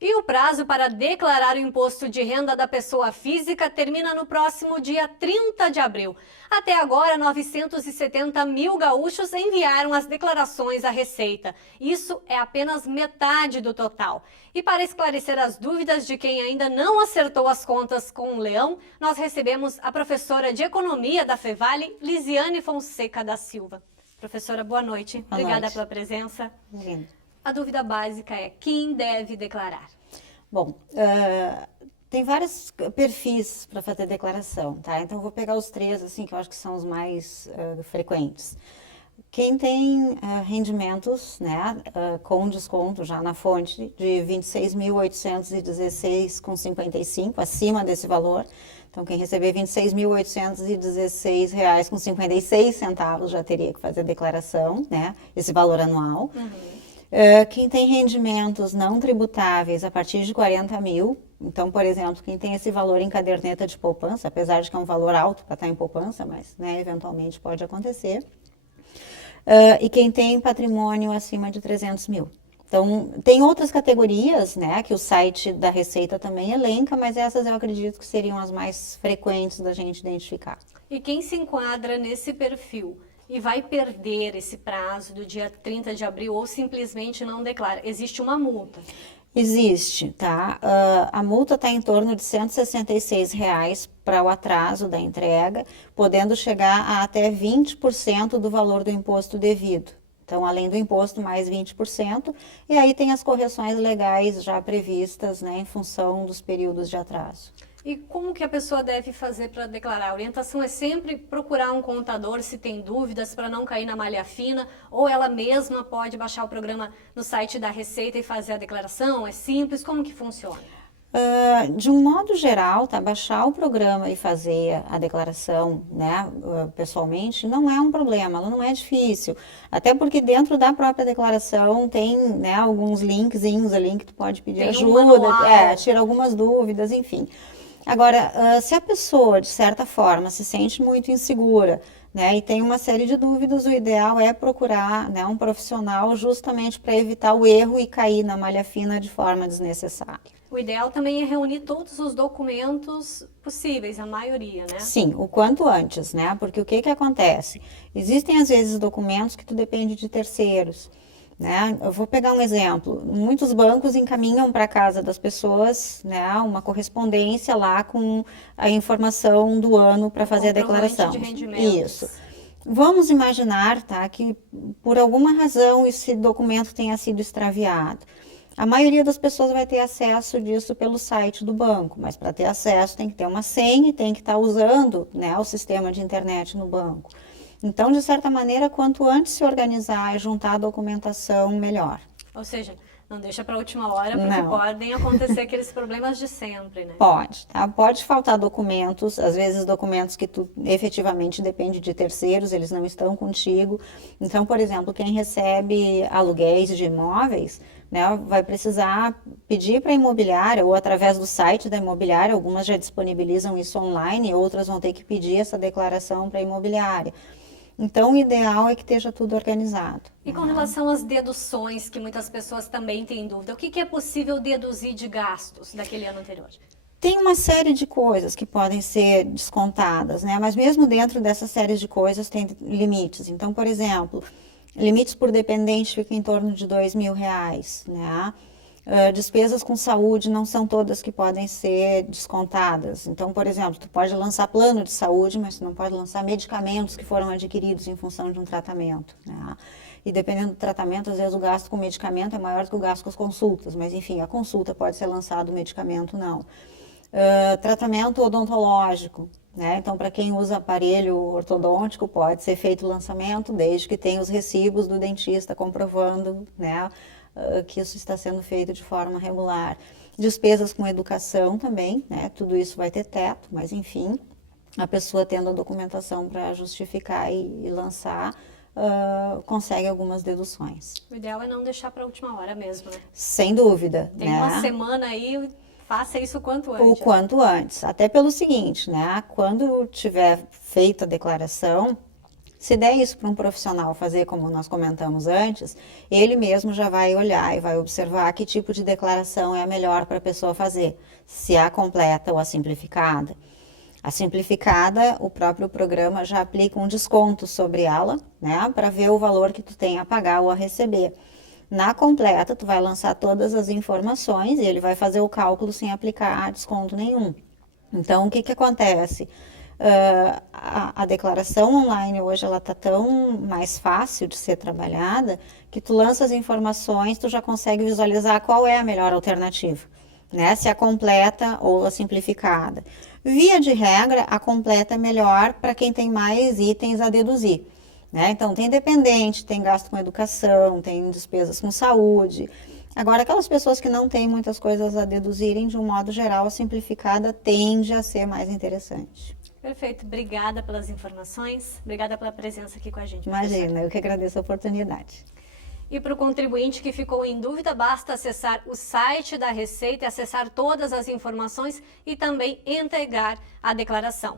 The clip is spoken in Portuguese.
E o prazo para declarar o imposto de renda da pessoa física termina no próximo dia 30 de abril. Até agora, 970 mil gaúchos enviaram as declarações à Receita. Isso é apenas metade do total. E para esclarecer as dúvidas de quem ainda não acertou as contas com o Leão, nós recebemos a professora de Economia da Fevale, Lisiane Fonseca da Silva. Professora, boa noite. Obrigada pela presença. A dúvida básica é: quem deve declarar? Bom, tem vários perfis para fazer declaração, tá? Então, eu vou pegar os três, assim, que eu acho que são os mais frequentes. Quem tem rendimentos, né, com desconto já na fonte de R$ 26.816,55, acima desse valor. Então, quem receber R$ 26.816,56 já teria que fazer a declaração, né, esse valor anual. Quem tem rendimentos não tributáveis a partir de 40 mil, então, por exemplo, quem tem esse valor em caderneta de poupança, apesar de que é um valor alto para estar em poupança, mas, né, eventualmente pode acontecer. E quem tem patrimônio acima de 300 mil. Então, tem outras categorias, né, que o site da Receita também elenca, mas essas eu acredito que seriam as mais frequentes da gente identificar. E quem se enquadra nesse perfil e vai perder esse prazo do dia 30 de abril ou simplesmente não declara, existe uma multa? Existe, tá? A multa está em torno de R$ 166 para o atraso da entrega, podendo chegar a até 20% do valor do imposto devido. Então, além do imposto, mais 20%, e aí tem as correções legais já previstas, né, em função dos períodos de atraso. E como que a pessoa deve fazer para declarar? A orientação é sempre procurar um contador se tem dúvidas para não cair na malha fina, ou ela mesma pode baixar o programa no site da Receita e fazer a declaração? É simples? Como que funciona? De um modo geral, tá, baixar o programa e fazer a declaração, né, pessoalmente, não é um problema, ela não é difícil. Até porque dentro da própria declaração tem, né, alguns linkzinhos ali que tu pode pedir Tem ajuda, tira algumas dúvidas, enfim. Agora, se a pessoa, de certa forma, se sente muito insegura, né, e tem uma série de dúvidas, o ideal é procurar, né, um profissional justamente para evitar o erro e cair na malha fina de forma desnecessária. O ideal também é reunir todos os documentos possíveis, a maioria, né? Sim, o quanto antes, né? Porque o que que acontece? Existem, às vezes, documentos que tu depende de terceiros, né? Eu vou pegar um exemplo. Muitos bancos encaminham para casa das pessoas, né, uma correspondência lá com a informação do ano para fazer a declaração. De rendimentos. Isso. Vamos imaginar, tá, que por alguma razão esse documento tenha sido extraviado. A maioria das pessoas vai ter acesso disso pelo site do banco, mas para ter acesso tem que ter uma senha e tem que estar usando, né, o sistema de internet no banco. Então, de certa maneira, quanto antes se organizar e juntar a documentação, melhor. Ou seja, não deixa para a última hora, porque podem acontecer aqueles problemas de sempre, né? Pode, tá? Pode faltar documentos, às vezes documentos que tu efetivamente depende de terceiros, eles não estão contigo. Então, por exemplo, quem recebe aluguéis de imóveis, né, vai precisar pedir para a imobiliária ou através do site da imobiliária, algumas já disponibilizam isso online, outras vão ter que pedir essa declaração para a imobiliária. Então, o ideal é que esteja tudo organizado. E com relação às deduções, que muitas pessoas também têm dúvida, o que é possível deduzir de gastos daquele ano anterior? Tem uma série de coisas que podem ser descontadas, né? Mas mesmo dentro dessa série de coisas tem limites. Então, por exemplo, limites por dependente ficam em torno de R$ 2.000, né? Despesas com saúde não são todas que podem ser descontadas. Então, por exemplo, tu pode lançar plano de saúde, mas tu não pode lançar medicamentos que foram adquiridos em função de um tratamento, né? E dependendo do tratamento, às vezes o gasto com medicamento é maior do que o gasto com as consultas, mas enfim, a consulta pode ser lançada, o medicamento não. Tratamento odontológico, né? Então, para quem usa aparelho ortodôntico, pode ser feito o lançamento, desde que tenha os recibos do dentista comprovando, né, que isso está sendo feito de forma regular. Despesas com educação também, né? Tudo isso vai ter teto, mas enfim, a pessoa tendo a documentação para justificar e lançar, consegue algumas deduções. O ideal é não deixar para a última hora mesmo, né? Sem dúvida. Tem uma semana aí, faça isso o quanto antes. O quanto antes. Até pelo seguinte, né? Quando tiver feita a declaração, Se der isso para um profissional fazer, como nós comentamos antes, ele mesmo já vai olhar e vai observar que tipo de declaração é a melhor para a pessoa fazer, se é a completa ou a simplificada. A simplificada, o próprio programa já aplica um desconto sobre ela, né, para ver o valor que tu tem a pagar ou a receber. Na completa, tu vai lançar todas as informações e ele vai fazer o cálculo sem aplicar desconto nenhum. Então, o que que acontece? A declaração online hoje ela está tão mais fácil de ser trabalhada que tu lança as informações, tu já consegue visualizar qual é a melhor alternativa, né? Se a completa ou a simplificada. Via de regra, a completa é melhor para quem tem mais itens a deduzir, né? Então, tem dependente, tem gasto com educação, tem despesas com saúde. Agora, aquelas pessoas que não têm muitas coisas a deduzirem, de um modo geral, a simplificada tende a ser mais interessante. Perfeito, obrigada pelas informações, obrigada pela presença aqui com a gente. Imagina, eu que agradeço a oportunidade. E para o contribuinte que ficou em dúvida, basta acessar o site da Receita e acessar todas as informações e também entregar a declaração.